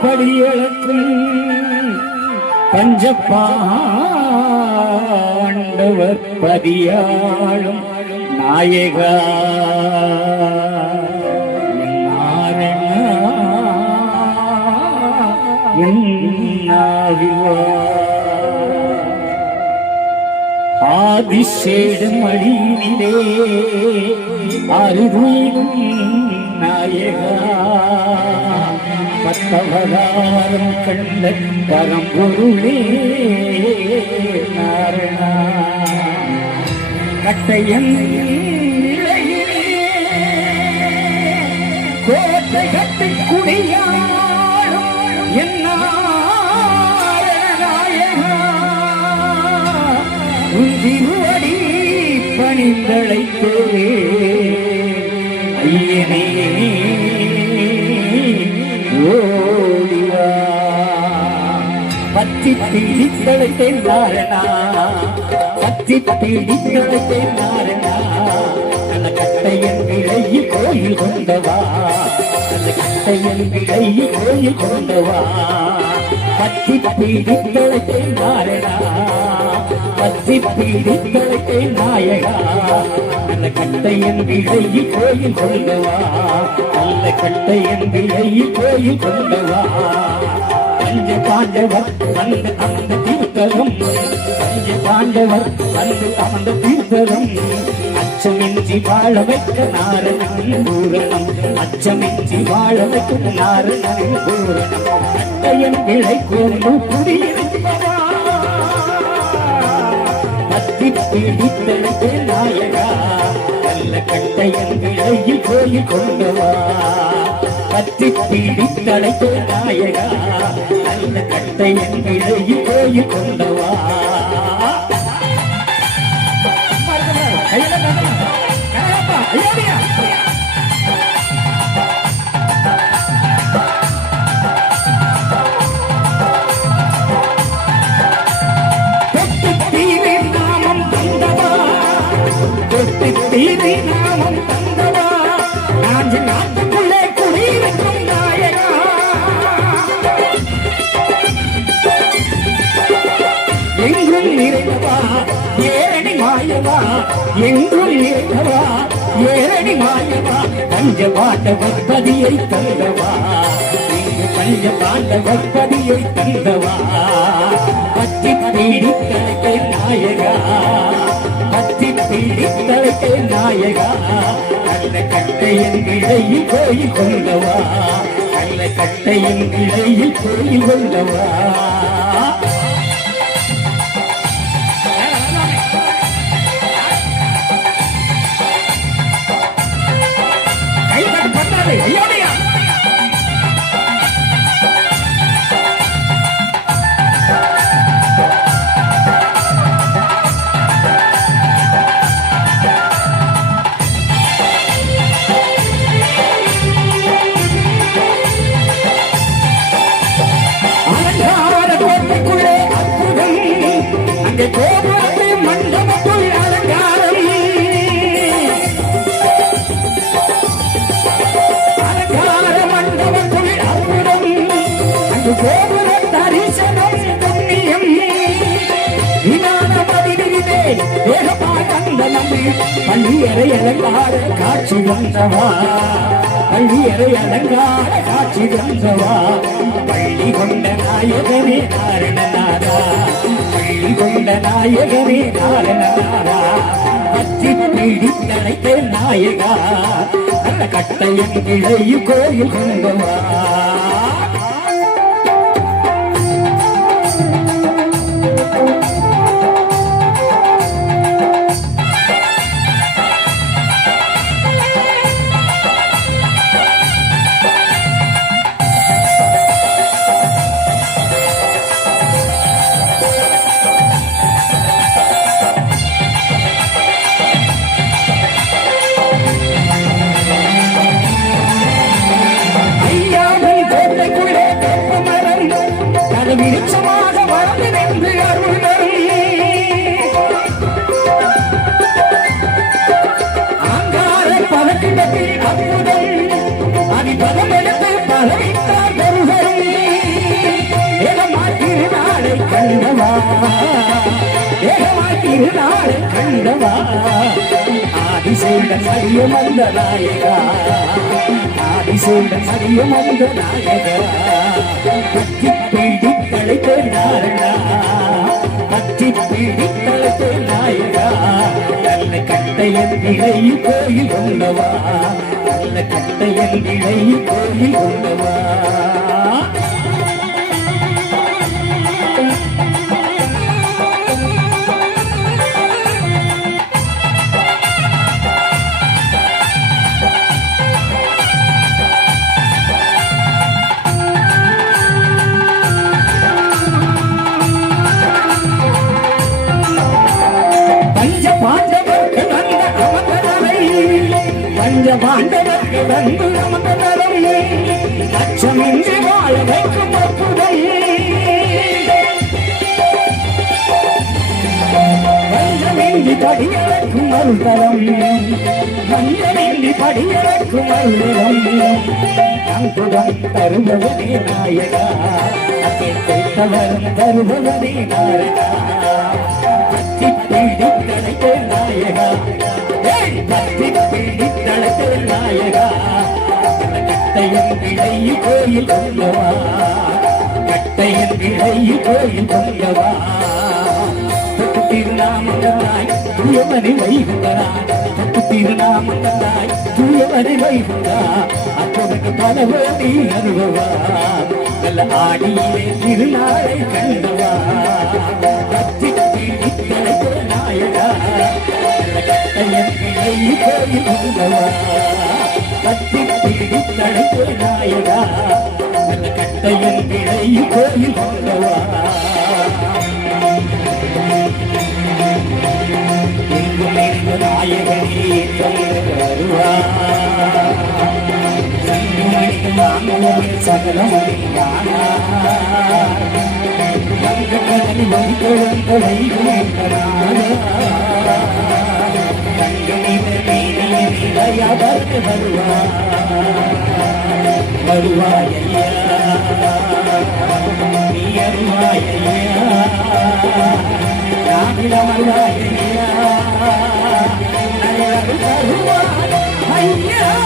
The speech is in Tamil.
படியளக்கும் பஞ்சபாண்டவர் பதியாளும் நாயகா ஆதிசேடும் அடியிலே அருகும் நாயகா பத்தவதாரம் கண்ட பரம்பொருளே நாரணா கட்டையன் கோட்டை கட்டி குடியாடும் என்ன திருவடி பணிந்தழைத்தே ஐயனே ஓடிவா பத்தி பிடித்தழைத்தேன் நாரணா பத்தி பிடித்தழைத்தேன் நாரணா அந்த கட்டையன் விளையில் கோயில் கொண்டவா அந்த கட்டையன் விளையில் கோயில் கொண்டவா பத்தி பிடித்தழைத்தேன் நாரணா பத்தி பீடித்தழைத்தே நாயகா அந்த கட்டையன் விளையில் கோயில் கொண்டவா அந்த கட்டையன் விளையில் கோயில் கொண்டவா பஞ்ச பாண்டவர் அந்த அந்த தீர்த்தகம் பஞ்ச பாண்டவர் அந்த தீர்த்தகம் அச்சமின்றி வாழ வைக்க நாரணன் பூரணம் அச்சமின்றி வாழ வைக்க நாரணன் பூரணம் கட்டையன் விளை கொண்டு குடியிருப்பவா பீடித்தழைத்தே நாயகா நல்ல கட்டையன் விளையில் கோயில் கொண்டவா பத்தி பீடித்தழைத்தே நாயகா நல்ல கட்டையன் விளையில் கோயில் கொண்டவா நாமம் தந்தவா நான்கு நாட்டுக்குள்ளே குடியிருக்கும் நாயகா எங்கும் நிறைந்தவா ஏரணி மாயவா எங்கும் நிறைந்தவா ஏரணி மாயவா பஞ்ச பாண்டவர் பதியை தந்தவா இங்கு பஞ்ச பாண்டவர் பதியை தந்தவா பத்தி பீடித்தழைத்தே நாயகா பத்தி பீடித்தழைத்தே நாயகா நல்ல கட்டையின் இடையில் கோயில் கொண்டவா நல்ல கட்டையின் இடையில் கோயில் கொண்டவா கைதட்டு பண்ணாதே ஐயோடையா கோபுரத்தை மண்டபத்துள் அலங்காரம் அலங்கார மண்டபத்துள் அற்புதம் அங்கு கோபுர தரிசனம் புண்ணியம் விமானமதிலே வேகமாக அந்த நம்பி பள்ளியறை அலங்கார காட்சி வந்தவா பள்ளியறை அலங்கார காட்சி வந்தவா பள்ளி கொண்ட நாயகனே நாரணநாதா கொண்ட நாயகனே நாரணநாதா பத்தி பீடித்தழைத்தே நாயகா அந்த கட்டையின் இடையில் கோயில் கொண்டவா திருநாளை கண்டவா ஆதிசேடன் சரியம் வந்த நாயகா ஆதிசேடன் சரியம் வந்த நாயகா பற்றி பீடி தலைத்த நாரணா பற்றி பீடி தலைத்த நாயகா நல்ல கட்டையன் இடையில் கோயில் உள்ளவா நல்ல கட்டையன் இடையில் கோயில் உள்ளவா பாண்டவர்கள் வந்து நமது நலமே அச்சமின்றி வாழ வைக்கும் அற்புதம் வஞ்சமின்றி படியறக்கும் அருள்தலம் வஞ்சமின்றி படியறக்கும் அருள்தலம் அன்புடன் தருபவனே நாயகா கேட்டவரும் தருபவனே நாயகா பற்றி பீடி கிடைத்த நாயகா பற்றி பீடி நாயகா கட்டையின் இடையில் கோயில் கொள்ளவா கட்டையின் இடையில் கோயில் கொள்ளவா திருநாமங்களாய் தூயவனை வைகுந்தாய் திருநாமங்களாய் தூயவனை வைகுந்தா அப்போது பலவோடி அருவவா நல்ல ஆடியிலே திருநாளை கண்டவா பற்றி பீடி கிடைத்த நாயகா கட்டையின் இடையில் கோயில் கொள்ளவா பற்றி பீடி தடுப்பு நாயகா நல்ல கட்டையின் இடையில் கோயில் கொண்டவா எங்கும் எங்கு நாயகனே வருவா சங்குமணி வாங்குவதில் சகலமணி யானா கடலில் வழிகொழுந்த வைகுண்டனாக வருவாயா நீ வருவாயா வருவாயா ஐயா